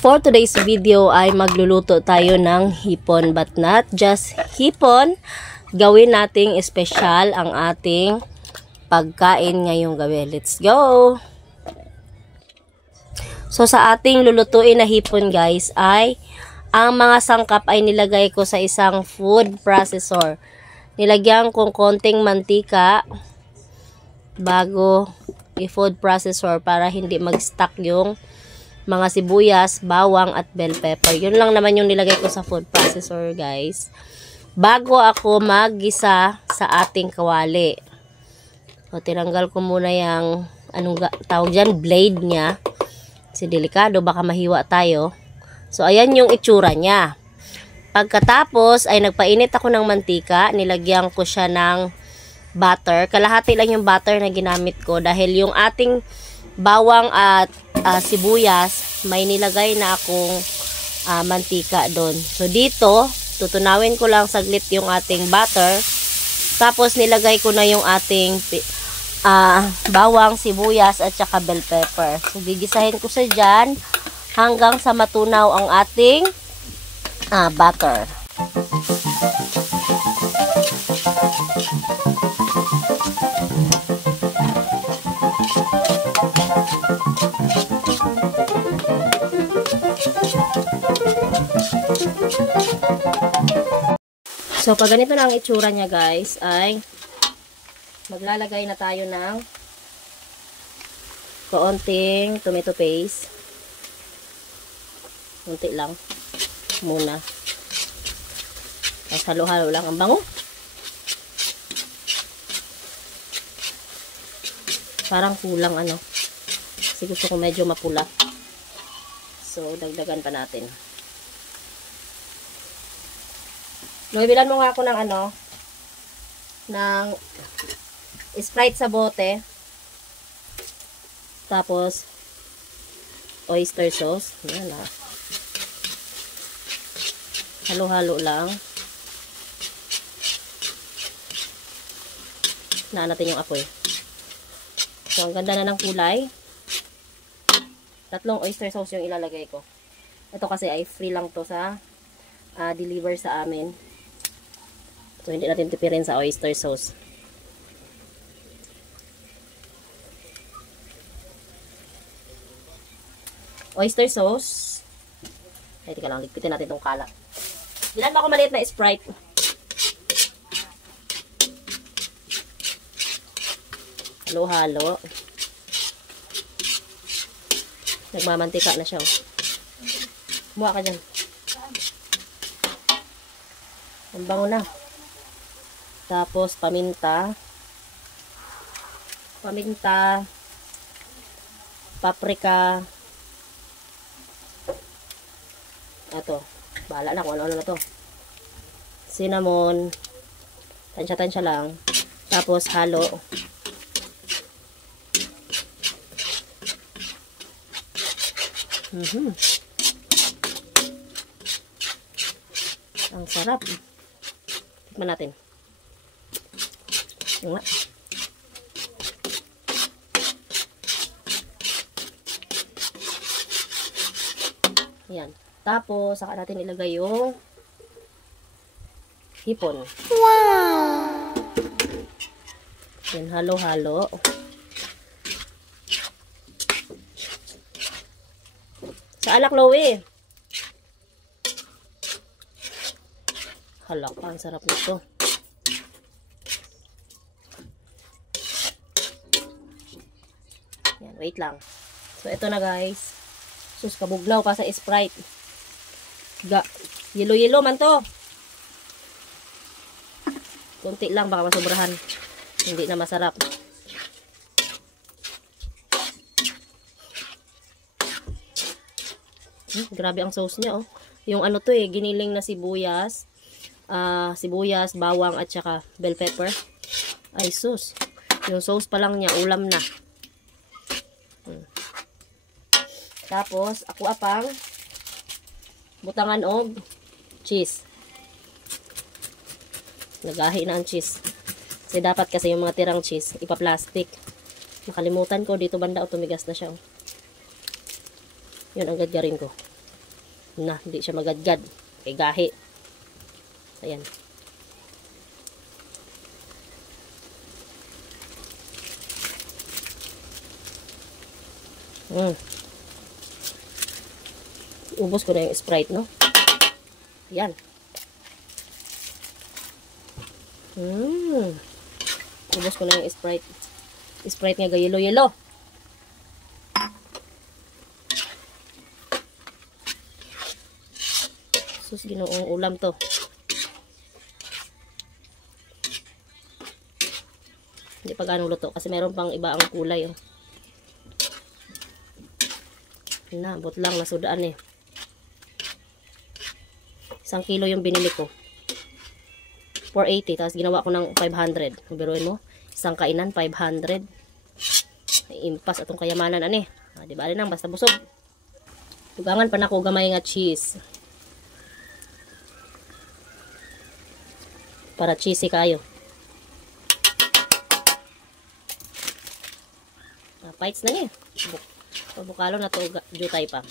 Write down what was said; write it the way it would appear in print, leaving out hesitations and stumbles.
For today's video ay magluluto tayo ng hipon, but not just hipon. Gawin nating espesyal ang ating pagkain ngayong gabi. Let's go! So sa ating lulutuin na hipon guys ay ang mga sangkap ay nilagay ko sa isang food processor. Nilagyan kong konting mantika bago i-food processor para hindi mag-stuck yung mga sibuyas, bawang at bell pepper. Yun lang naman yung nilagay ko sa food processor guys. Bago ako maggisa sa ating kawali. So tinanggal ko muna yung anong tawag dyan, blade niya. Kasi delikado, baka mahiwa tayo. So ayan yung itsura niya. Pagkatapos ay nagpainit ako ng mantika. Nilagyan ko siya ng butter. Kalahati lang yung butter na ginamit ko dahil yung ating bawang at sibuyas, may nilagay na akong mantika doon. So dito, tutunawin ko lang saglit yung ating butter. Tapos nilagay ko na yung ating bawang, sibuyas at saka bell pepper. So gigisahin ko sa dyan hanggang sa matunaw ang ating butter. So, pag ganito na ang itsura niya guys, ay maglalagay na tayo ng kaunting tomato paste. Kunti lang muna. Tapos halo-halo lang. Ang bango. Parang kulang ano. Kasi gusto ko medyo mapula. So, dagdagan pa natin. Bilan mo nga ako ng ng Sprite sa bote. Tapos oyster sauce. Yan na. Halo-halo lang. Naan natin yung apoy. So, ang ganda na ng kulay. 3 oyster sauce yung ilalagay ko. Ito kasi ay free lang to sa deliver sa amin. So, hindi natin tipirin sa oyster sauce. Oyster sauce. Ay, tika lang. Ligpitin natin itong kalat. Bilan ba ako maliit na Sprite? Halo-halo. Nagmamantika na siya. Buha ka dyan. Ang bango na. Tapos, paminta, paprika, ito, bahala na kung ano-ano na to, cinnamon, tansya-tansya lang, tapos halo, ang sarap, tikman natin. Nga. Yan. Tapos, saka natin ilagay yung hipon. Wow! Yan, halo-halo. Sa alak, Chloe. Halak, ang sarap nito. Yan, wait lang. So, ito na guys. Sus, kabuglaw pa sa Sprite. Yelo-yelo man to. Kunti lang, baka masobrahan. Hindi na masarap. Grabe ang sauce niya, oh. Yung ano to giniling na sibuyas. Sibuyas, bawang, at saka bell pepper. Ay, sus. Yung sauce pa lang niya, ulam na. Tapos, ako apang butangan og cheese. Nagahi na ang cheese. Kasi dapat kasi yung mga tirang cheese, ipa-plastic. Nakalimutan ko, dito banda o tumigas na siya. Yun ang gagarin ko. Na, hindi siya magadgad. Kay gahi. Ayan. Ubos ko na yung Sprite, no? Ayan. Ubos ko na yung Sprite. Sprite nga yellow-yellow. Sus, ginoong ulam to. Hindi pa ganong luto kasi meron pang iba ang kulay. Oh. Nabot lang, nasudaan eh. 1 kilo yung binili ko. 480, tapos ginawa ko ng 500. Biruin mo, isang kainan, 500. Ay, impas atong kayamanan, ani. Di ba, nang basta busog. Tugangan pa na ko gamay nga cheese. Para cheesy kayo. Bites na niya. Pabukalo na to, jutay pa.